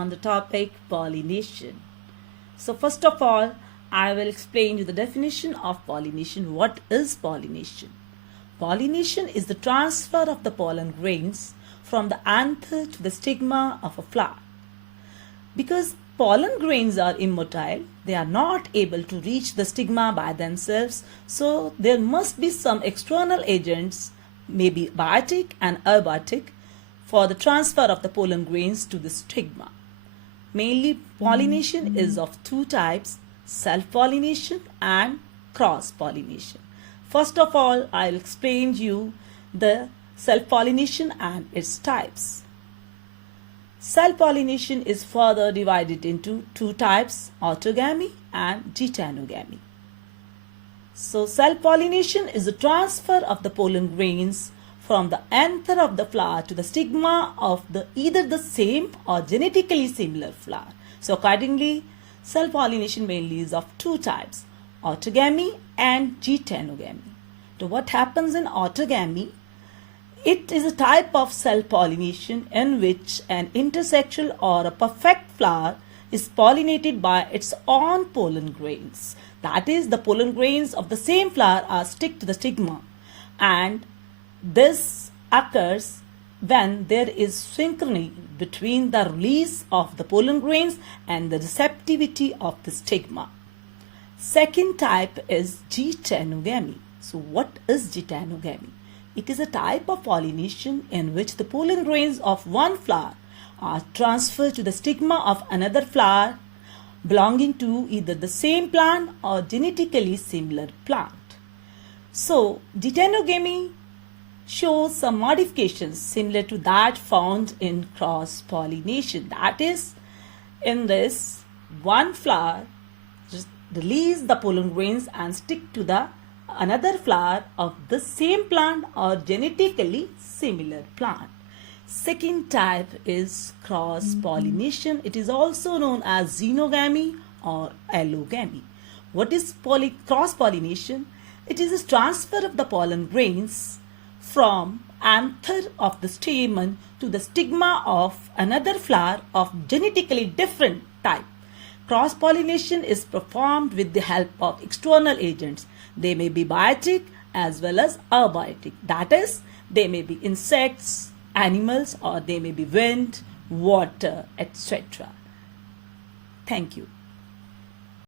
on the topic pollination. So first of all, I will explain you the definition of pollination. What is pollination? Pollination is the transfer of the pollen grains from the anther to the stigma of a flower. Because pollen grains are immotile, they are not able to reach the stigma by themselves, so there must be some external agents, maybe biotic and abiotic, for the transfer of the pollen grains to the stigma. Mainly pollination is of two types, self-pollination and cross-pollination. First of all, I'll explain you the self-pollination and its types. Self-pollination is further divided into two types, autogamy and geitonogamy. So self-pollination is the transfer of the pollen grains from the anther of the flower to the stigma of either the same or genetically similar flower. So accordingly, self-pollination mainly is of two types, autogamy and geitonogamy. So what happens in autogamy? It is a type of self-pollination in which an intersexual or a perfect flower is pollinated by its own pollen grains. That is, the pollen grains of the same flower are stick to the stigma, and this occurs when there is synchrony between the release of the pollen grains and the receptivity of the stigma. Second type is geitonogamy. So what is geitonogamy? It is a type of pollination in which the pollen grains of one flower are transferred to the stigma of another flower belonging to either the same plant or genetically similar plant. So, geitonogamy shows some modifications similar to that found in cross-pollination. That is, in this, one flower just release the pollen grains and stick to the another flower of the same plant or genetically similar plant. Second type is cross-pollination. It is also known as xenogamy or allogamy. What is cross-pollination? It is a transfer of the pollen grains from anther of the stamen to the stigma of another flower of genetically different type. Cross-pollination is performed with the help of external agents. They may be biotic as well as abiotic. That is, they may be insects, animals, or they may be wind, water, etc. Thank you.